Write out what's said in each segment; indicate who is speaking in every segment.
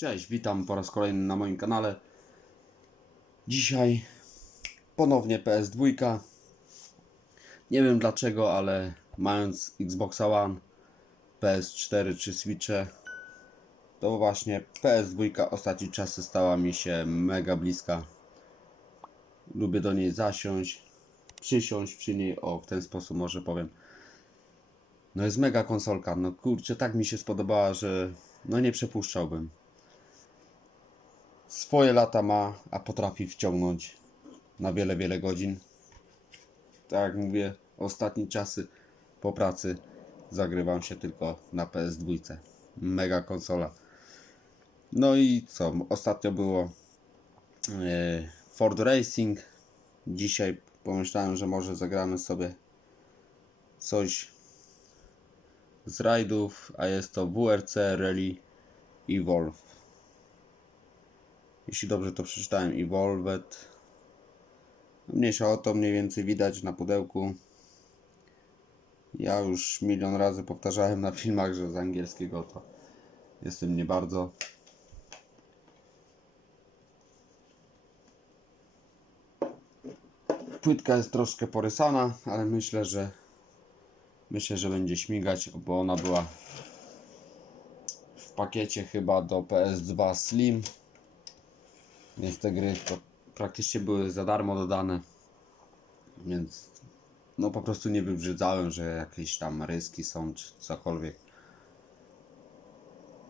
Speaker 1: Cześć, witam po raz kolejny na moim kanale. Dzisiaj ponownie PS2. Nie wiem dlaczego, ale mając Xboxa One, PS4 czy Switche, to właśnie PS2 ostatni czasy stała mi się mega bliska. Lubię do niej zasiąść, przysiąść przy niej, o w ten sposób może powiem. No jest mega konsolka, no kurczę, tak mi się spodobała, że no nie przepuszczałbym. Swoje lata ma, a potrafi wciągnąć na wiele, wiele godzin. Tak jak mówię, ostatnie czasy po pracy zagrywam się tylko na PS2. Mega konsola. No i co? Ostatnio było e, Ford Racing. Dzisiaj pomyślałem, że może zagramy sobie coś z rajdów, a jest to WRC Rally Evolve. Jeśli dobrze to przeczytałem, Evolved. No Mniejsza o to, mniej więcej widać na pudełku. Ja już milion razy powtarzałem na filmach, że z angielskiego to jestem nie bardzo. Płytka jest troszkę porysana, ale myślę, że myślę, że będzie śmigać, bo ona była w pakiecie chyba do PS2 Slim. Więc te gry to praktycznie były za darmo dodane. Więc no po prostu nie wybrzydzałem, że jakieś tam ryski są czy cokolwiek.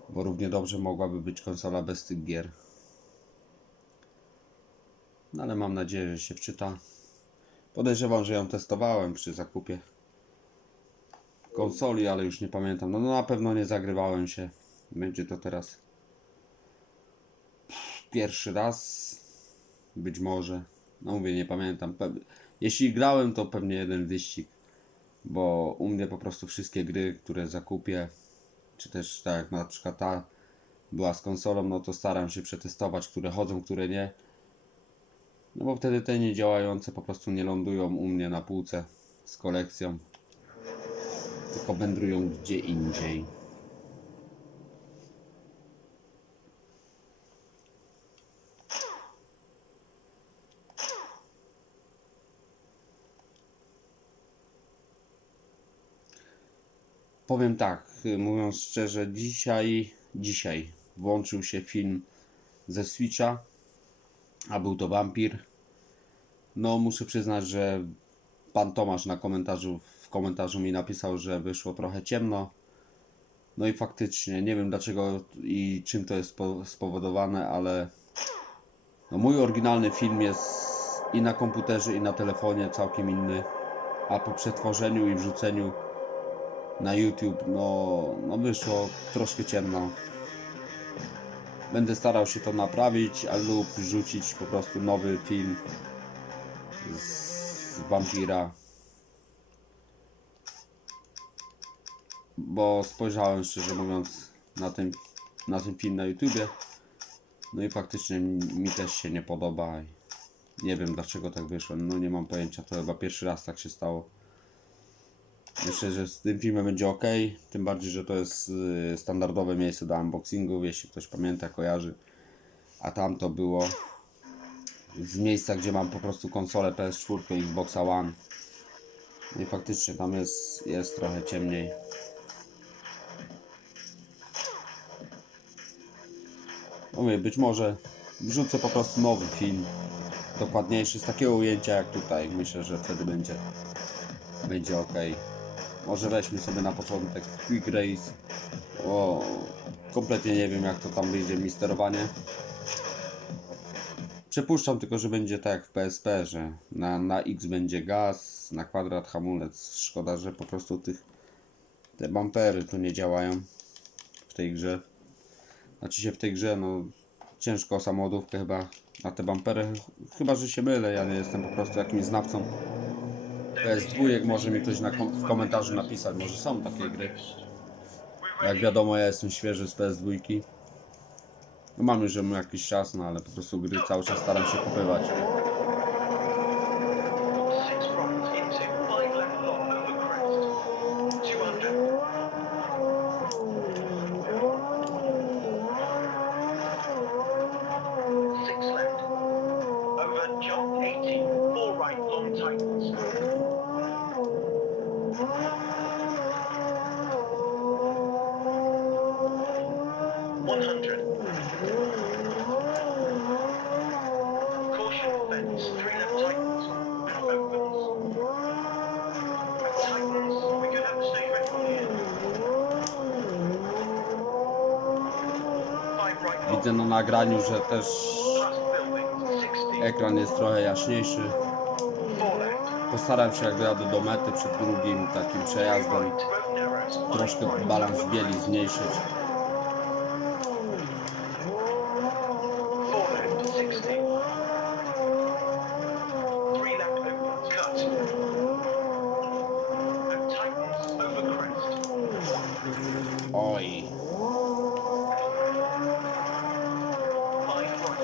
Speaker 1: Bo równie dobrze mogłaby być konsola bez tych gier. No ale mam nadzieję, że się wczyta. Podejrzewam, że ją testowałem przy zakupie konsoli, ale już nie pamiętam. No, no na pewno nie zagrywałem się. Będzie to teraz pierwszy raz. Być może. No mówię, nie pamiętam. Jeśli grałem, to pewnie jeden wyścig. Bo u mnie po prostu wszystkie gry, które zakupię, czy też tak jak na przykład ta była z konsolą, no to staram się przetestować, które chodzą, które nie. No bo wtedy te niedziałające po prostu nie lądują u mnie na półce z kolekcją. Tylko wędrują gdzie indziej. Powiem tak, mówiąc szczerze, dzisiaj, dzisiaj włączył się film ze Switcha, a był to Vampir. No, muszę przyznać, że pan Tomasz na komentarzu, w komentarzu mi napisał, że wyszło trochę ciemno. No i faktycznie, nie wiem dlaczego i czym to jest spo- spowodowane, ale no mój oryginalny film jest i na komputerze, i na telefonie całkiem inny. A po przetworzeniu i wrzuceniu na YouTube, no, no wyszło troszkę ciemno. Będę starał się to naprawić, lub rzucić po prostu nowy film z Vampira. Bo spojrzałem szczerze mówiąc na ten, na ten film na YouTubie. No i faktycznie mi też się nie podoba. Nie wiem dlaczego tak wyszło. No nie mam pojęcia. To chyba pierwszy raz tak się stało. Myślę, że z tym filmem będzie ok. Tym bardziej, że to jest y, standardowe miejsce do unboxingów, jeśli ktoś pamięta, kojarzy. A tam to było z miejsca, gdzie mam po prostu konsolę PS4 i Xboxa One. I faktycznie tam jest, jest trochę ciemniej. Mówię, być może wrzucę po prostu nowy film. Dokładniejszy, z takiego ujęcia jak tutaj. Myślę, że wtedy będzie, będzie ok. Może weźmy sobie na początek Quick Race. O, kompletnie nie wiem jak to tam wyjdzie mi sterowanie. Przypuszczam tylko, że będzie tak jak w PSP, że na, na X będzie gaz, na kwadrat hamulec. Szkoda, że po prostu tych te bumpery tu nie działają w tej grze. Znaczy się w tej grze, no ciężko o samochodówkę chyba na te bumpery. Chyba, że się mylę, ja nie jestem po prostu jakimś znawcą PS2. Może mi ktoś na kom w komentarzu napisać, może są takie gry. Jak wiadomo, ja jestem świeży z PS2. No mam już ją jakiś czas, no ale po prostu gry cały czas staram się kupywać.
Speaker 2: Six right into five left long over crest. 200. 100. Caution fence, three left tightens. Opens. Tightens. We could have a stage red from here. Five right.
Speaker 1: Widzę na nagraniu, że też
Speaker 2: Past building, 60.
Speaker 1: ekran jest trochę jaśniejszy. Postaram się jak dojadę do mety przed drugim takim przejazdem troszkę balans bieli zmniejszyć.
Speaker 2: Four left, 60. Three left opens, cut. No tightens, over crest.
Speaker 1: Oj,
Speaker 2: Five right.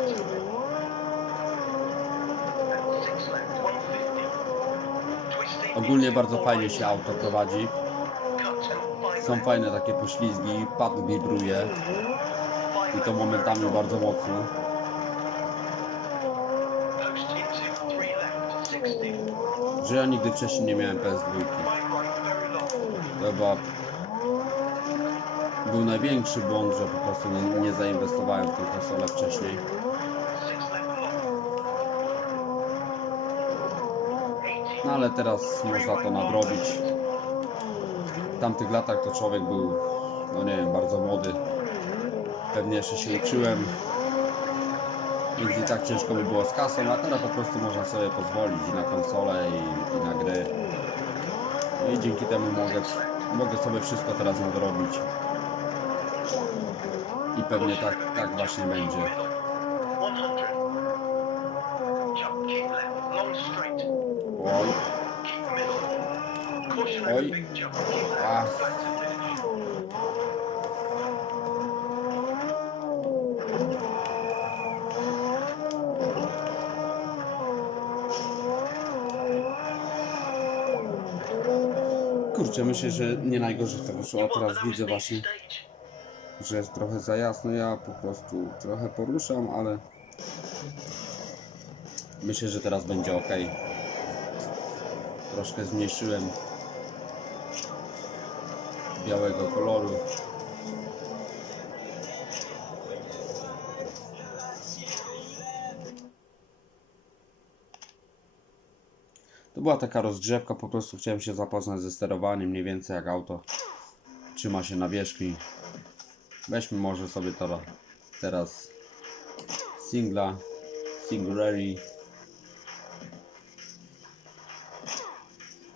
Speaker 2: And six left, 150. Twisting.
Speaker 1: ogólnie
Speaker 2: into
Speaker 1: bardzo fajnie się auto prowadzi. Są fajne takie poślizgi, pad wibruje i to momentami bardzo mocno.
Speaker 2: Post into three left, 60.
Speaker 1: Że ja nigdy wcześniej nie miałem PS2.
Speaker 2: Five right, very long.
Speaker 1: To chyba był największy błąd, że po prostu nie, nie zainwestowałem w tę konsolę wcześniej.
Speaker 2: Six left long.
Speaker 1: No ale teraz można to nadrobić. W tamtych latach to człowiek był, no nie wiem, bardzo młody. Pewnie jeszcze się uczyłem. Więc i tak ciężko by było z kasą, a teraz po prostu można sobie pozwolić i na konsolę i, i na gry. No i dzięki temu mogę, mogę sobie wszystko teraz nadrobić. I pewnie tak, tak właśnie będzie. Kurczę, myślę, że nie najgorzej to wyszło. A
Speaker 2: You want
Speaker 1: teraz widzę właśnie, że jest trochę za jasno. Ja po prostu trochę poruszam, ale myślę, że teraz będzie ok. Troszkę zmniejszyłem białego koloru. Była taka rozgrzewka, po prostu chciałem się zapoznać ze sterowaniem, mniej więcej jak auto trzyma się na wierzchni. Weźmy może sobie to teraz singla, singularly.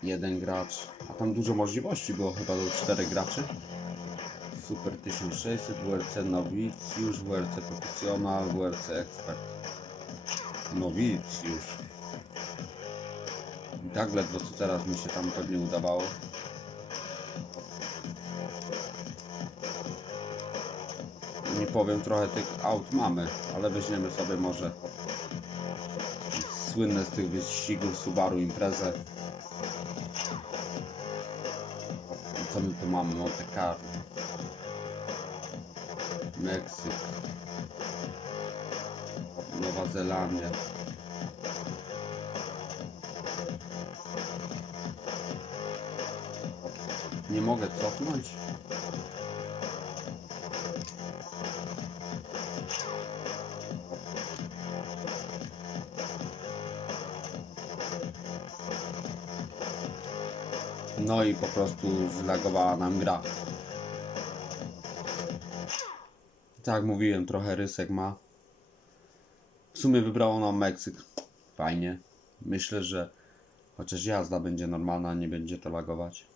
Speaker 1: Jeden gracz, a tam dużo możliwości było chyba do czterech graczy. Super 1600, WRC Nowicjusz, WRC Professional, WRC Expert. Nowicjusz. I tak ledwo co teraz mi się tam pewnie udawało. Nie powiem, trochę tych aut mamy, ale weźmiemy sobie może słynne z tych wyścigów Subaru Imprezę. Co my tu mamy? Monte Carlo. Meksyk. Nowa Zelandia. Nie mogę cofnąć. No i po prostu zlagowała nam gra. Tak mówiłem, trochę rysek ma. W sumie wybrało nam Meksyk. Fajnie. Myślę, że chociaż jazda będzie normalna, nie będzie to lagować.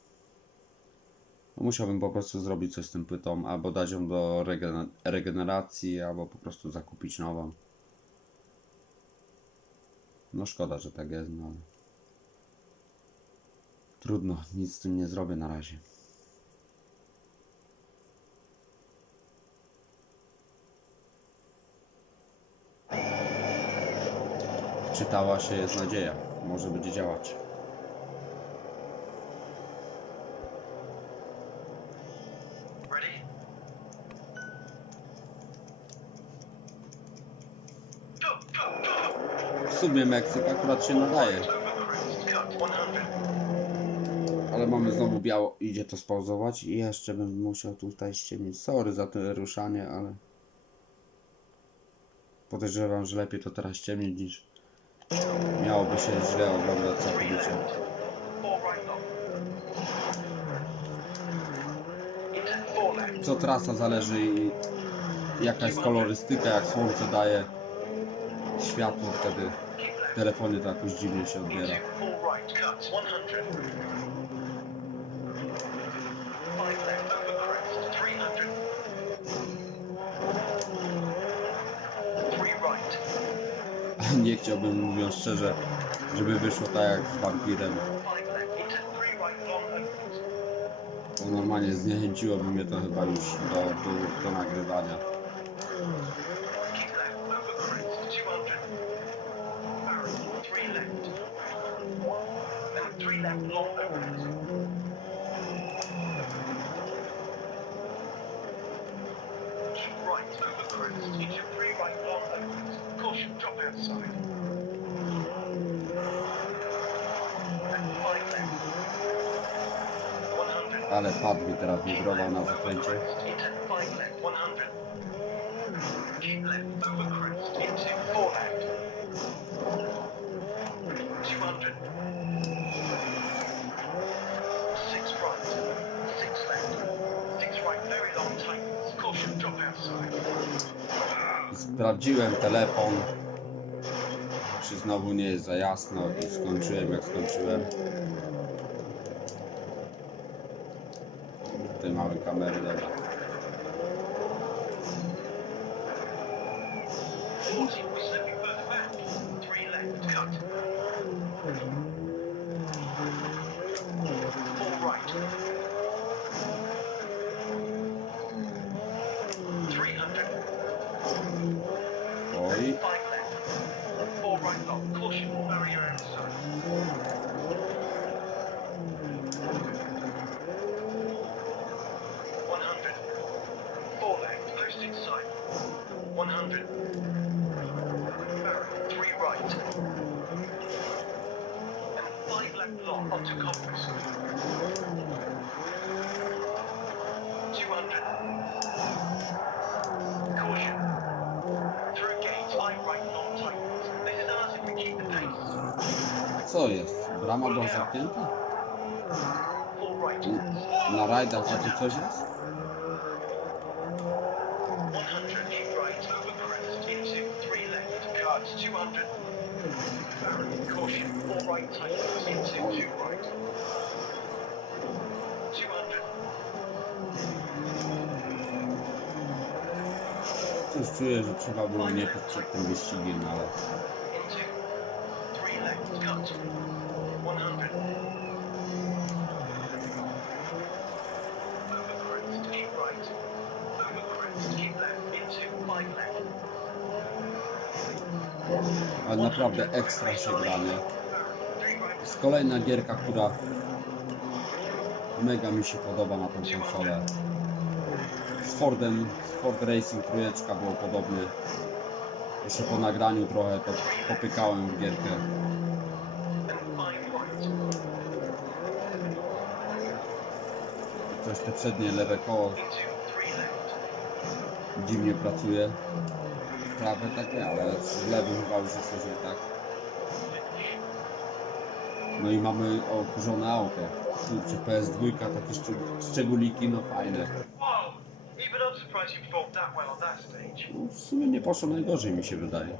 Speaker 1: Musiałbym po prostu zrobić coś z tym płytą, albo dać ją do regen- regeneracji, albo po prostu zakupić nową. No szkoda, że tak jest, no ale... Trudno, nic z tym nie zrobię na razie. Czytała się, jest nadzieja. Może będzie działać.
Speaker 2: Ready? Go, go, go!
Speaker 1: W sumie Meksyk akurat się nadaje.
Speaker 2: Over crest, cut, 100.
Speaker 1: Ale mamy znowu biało. Idzie to spauzować i jeszcze bym musiał tutaj ściemnić. Sorry za to ruszanie, ale Podejrzewam, że lepiej to teraz ciemnić niż miałoby się źle oglądać całkowicie. Co trasa zależy i jaka jest kolorystyka, jak słońce daje światło, wtedy Telefonie to jakoś dziwnie się odbiera.
Speaker 2: Into four right. Cuts 100. Five left over crest. 300. Three right.
Speaker 1: Nie chciałbym, mówiąc szczerze, żeby wyszło tak jak z wampirem. Bo normalnie zniechęciłoby mnie to chyba już do, do, do nagrywania.
Speaker 2: Keep left over crest. 200. Barrel. Three left. And three left long opens. Keep right over crest. Into three right long opens. Caution, drop outside. And five left. 100.
Speaker 1: Ale pad mi teraz wibrował na zakręcie.
Speaker 2: Into five left, 100. Keep left, over crest, into four left. 200. Six right, six left, six right, very long tightens. Caution, drop outside.
Speaker 1: Sprawdziłem telefon, czy znowu nie jest za jasno i skończyłem jak skończyłem. Tutaj mamy kamery, dobra.
Speaker 2: 40, slipping further back. Three left, cut. Four right. 300.
Speaker 1: Oj,
Speaker 2: Five left. Four right long. Caution, barrier outside. One hundred. Four left, post inside. One hundred. Barrier, three right. And five left long onto compass. Two hundred. Caution. Through gate, five right long tightens. This is ours if we keep the pace.
Speaker 1: co jest? Brama była zamknięta?
Speaker 2: Four right.
Speaker 1: Na rajdach takie coś jest?
Speaker 2: 100, keep right, over crest, into, three left, cards, 200. Barrier, caution, four right tightens, into, two right. 200.
Speaker 1: Coś czuję, że trzeba było nie przed tym wyścigiem, ale
Speaker 2: Into, three left, cut, 100. Over crest, keep right. Over crest, keep left, into, five left.
Speaker 1: ale naprawdę ekstra się gra, nie?
Speaker 2: Three right,
Speaker 1: jest kolejna gierka, która mega mi się podoba na tą konsolę. Z Fordem, Ford Racing trójeczka było podobny. Jeszcze po nagraniu trochę to popykałem w gierkę. Coś te przednie lewe koło dziwnie pracuje. Prawe tak nie, ale z lewym chyba już jest coś nie tak. No i mamy okurzone auto. Kurczę, PS2, takie szczeg- szczególiki, no fajne. No, w sumie nie poszło najgorzej mi się wydaje.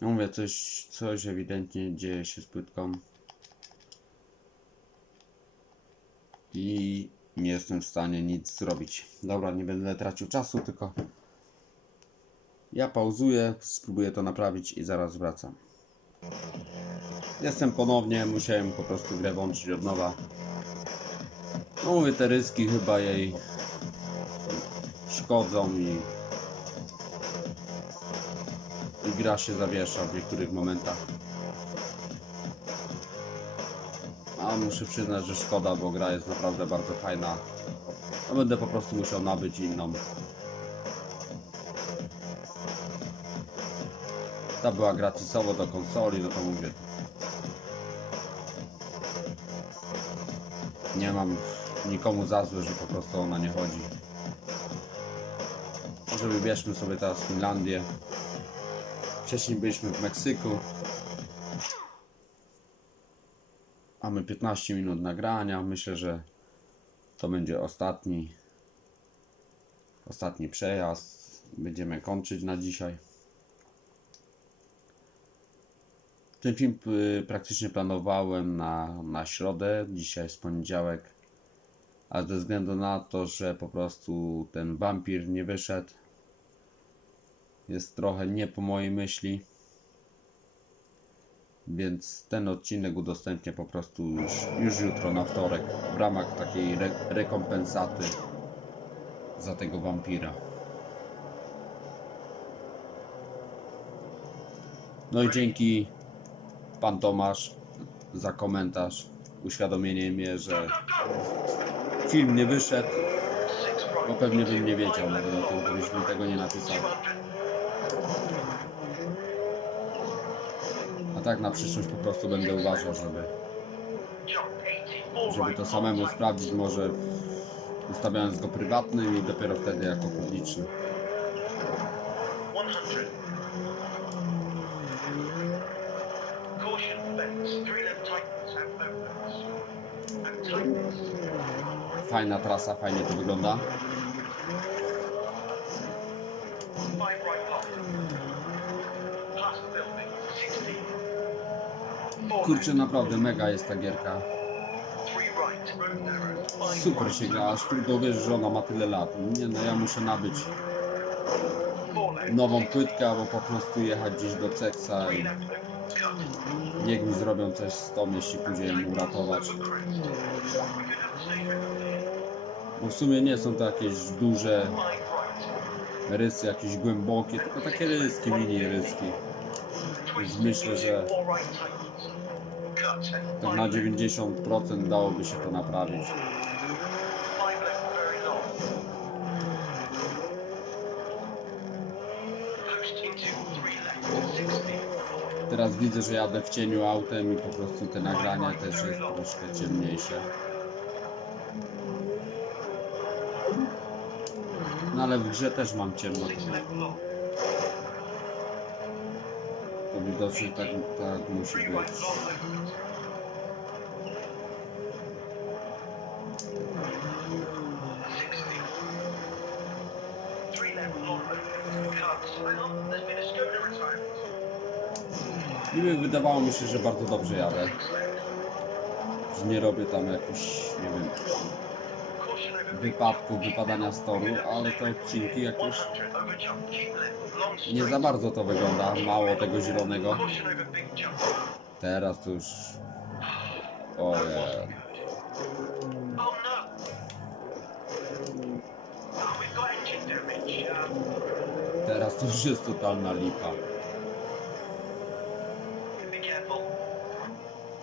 Speaker 1: Mówię, coś, coś ewidentnie dzieje się z płytką. I nie jestem w stanie nic zrobić. Dobra, nie będę tracił czasu, tylko ja pauzuję, spróbuję to naprawić i zaraz wracam. Jestem ponownie, musiałem po prostu grę włączyć od nowa. No mówię, te ryski chyba jej szkodzą i, i gra się zawiesza w niektórych momentach. A muszę przyznać, że szkoda, bo gra jest naprawdę bardzo fajna. No będę po prostu musiał nabyć inną. ta była gratisowo do konsoli, no to mówię. Nie mam nikomu za złe, że po prostu ona nie chodzi. Może wybierzmy sobie teraz Finlandię. Wcześniej byliśmy w Meksyku. Mamy 15 minut nagrania. Myślę, że to będzie ostatni ostatni przejazd. Będziemy kończyć na dzisiaj. Ten film y, praktycznie planowałem na, na środę. Dzisiaj jest poniedziałek. A ze względu na to, że po prostu ten wampir nie wyszedł, jest trochę nie po mojej myśli. Więc ten odcinek udostępnię po prostu już, już jutro na wtorek w ramach takiej re rekompensaty za tego wampira. No i dzięki pan Tomasz za komentarz, uświadomienie mnie, że film nie wyszedł, bo pewnie bym nie wiedział, nawet o tym, gdybyś mi tego nie napisał.
Speaker 2: 200.
Speaker 1: A tak na przyszłość po prostu będę uważał, żeby,
Speaker 2: Jump 84
Speaker 1: żeby to samemu sprawdzić, może ustawiając go prywatnym i dopiero wtedy jako publiczny.
Speaker 2: 100. Caution fence. Three left tightens have fence. And tightens.
Speaker 1: Fajna trasa, fajnie to wygląda.
Speaker 2: Five right long. Past building. 60. Four
Speaker 1: Kurczę, naprawdę mega jest ta gierka. Super się gra, aż trudno wierzyć, że ona ma tyle lat. Nie no, ja muszę nabyć nową płytkę, albo po prostu jechać gdzieś do
Speaker 2: Three
Speaker 1: i niech mi zrobią coś z tą, jeśli pójdzie ją uratować. Bo w sumie nie są to jakieś duże. Rysy, jakieś głębokie, tylko takie ryski, mini ryski. Więc myślę, że tak na 90% dałoby się to naprawić. Teraz widzę, że jadę w cieniu autem i po prostu te nagrania też jest troszkę ciemniejsze. Ale w grze też mam ciemno. To, to widocznie tak, tak musi być. Niby wydawało mi się, że bardzo dobrze jadę. Że nie robię tam jakichś, nie wiem, wypadków, wypadania z toru, ale te odcinki jakieś nie za bardzo to wygląda. Mało tego zielonego. Teraz to już... Ojej. Teraz to już jest totalna lipa.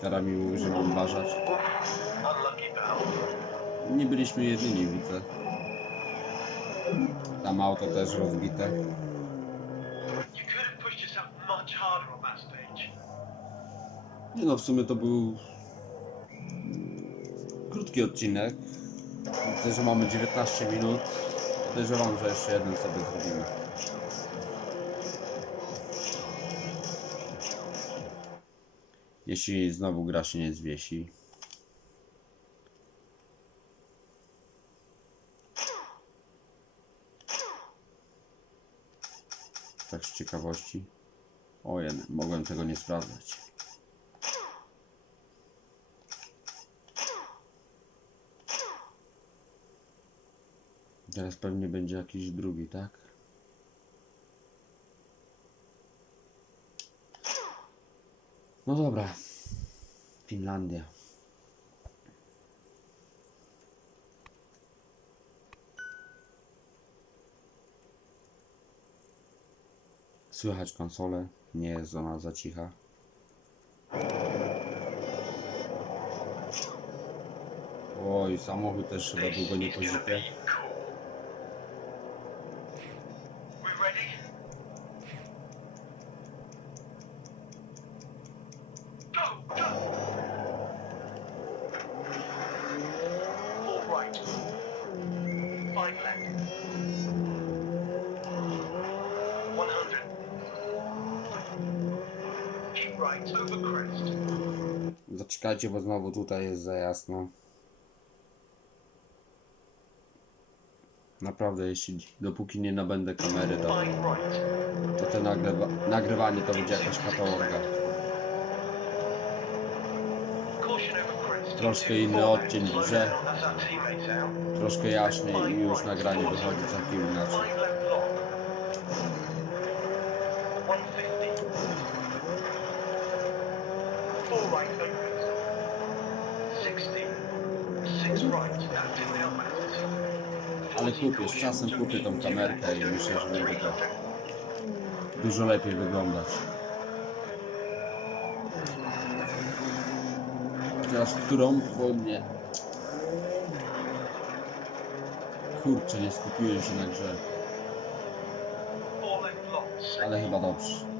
Speaker 1: Teraz mi że mam uważać. Nie byliśmy jedyni, widzę. Tam auto też rozbite. Nie no, w sumie to był krótki odcinek. Widzę, że mamy 19 minut. Podejrzewam, że jeszcze jeden sobie zrobimy. Jeśli znowu gra się nie zwiesi. Tak z ciekawości. Ojej, mogłem tego nie sprawdzać. Teraz pewnie będzie jakiś drugi, tak? No dobra. Finlandia. Słychać konsolę, nie jest ona za cicha. Oj, samochód też chyba długo nie
Speaker 2: It's
Speaker 1: Zaczekajcie, bo znowu tutaj jest za jasno. Naprawdę, jeśli dopóki nie nabędę kamery, to, to te nagrywa, nagrywanie to będzie jakaś
Speaker 2: crest.
Speaker 1: Troszkę inny odcień
Speaker 2: out.
Speaker 1: Troszkę jaśniej i już nagranie wychodzi całkiem inaczej.
Speaker 2: Four right opens. 60. Six right. That's in now, Masters.
Speaker 1: Ale kupię, z czasem kupię tą kamerkę i myślę, że będzie to dużo lepiej wyglądać. Teraz którą? Bo nie. Kurczę, nie skupiłem się na grze, ale chyba dobrze.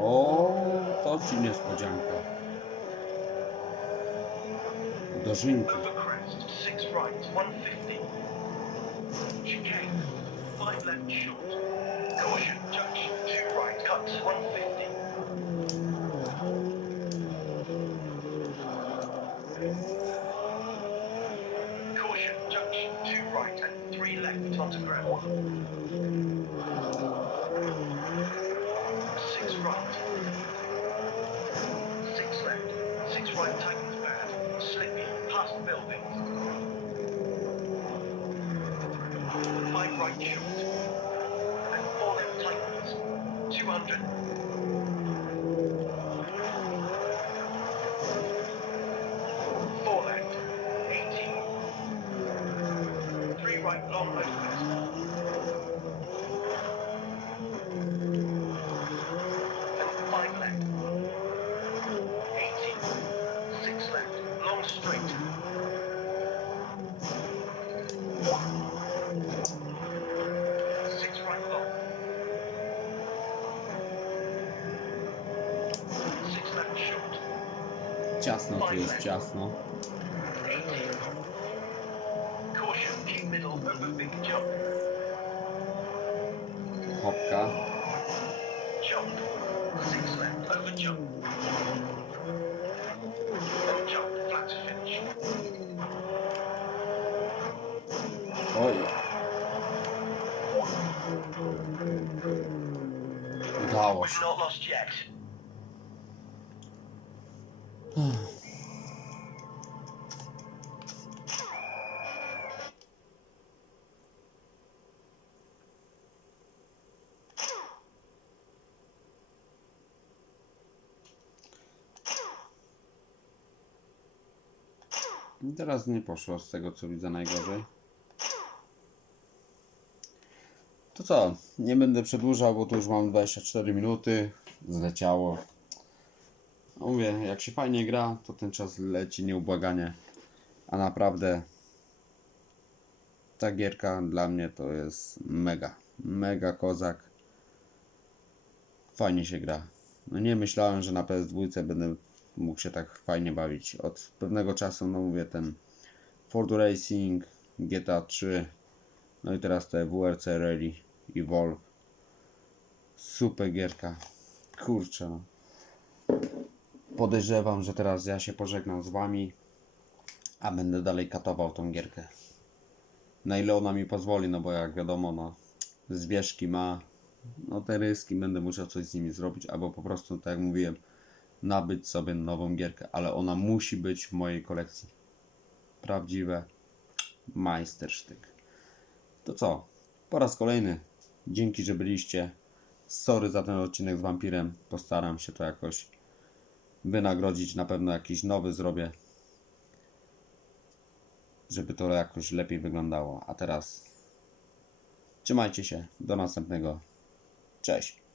Speaker 1: O, to ci niespodzianka. Dożynki.
Speaker 2: 200.
Speaker 1: Ciasno tu jest, ciasno.
Speaker 2: 80. Caution, keep middle over big jump.
Speaker 1: Hopka. Oj. Udało się. Teraz nie poszło z tego co widzę najgorzej. To co? Nie będę przedłużał, bo tu już mam 24 minuty. Zleciało. No mówię, jak się fajnie gra, to ten czas leci nieubłaganie. A naprawdę ta gierka dla mnie to jest mega. Mega kozak. Fajnie się gra. No nie myślałem, że na PS2 będę mógł się tak fajnie bawić. Od pewnego czasu, no mówię, ten Ford Racing, GTA 3, no i teraz te WRC Rally i Volvo. Super gierka. Kurczę, no. Podejrzewam, że teraz ja się pożegnam z wami, a będę dalej katował tą gierkę. Na ile ona mi pozwoli, no bo jak wiadomo, no zwierzki ma, no te ryski będę musiał coś z nimi zrobić, albo po prostu, tak jak mówiłem, nabyć sobie nową gierkę, ale ona musi być w mojej kolekcji. Prawdziwe majstersztyk. To co? Po raz kolejny. Dzięki, że byliście. Sorry za ten odcinek z wampirem. Postaram się to jakoś wynagrodzić. Na pewno jakiś nowy zrobię. Żeby to jakoś lepiej wyglądało. A teraz Trzymajcie się. Do następnego. Cześć.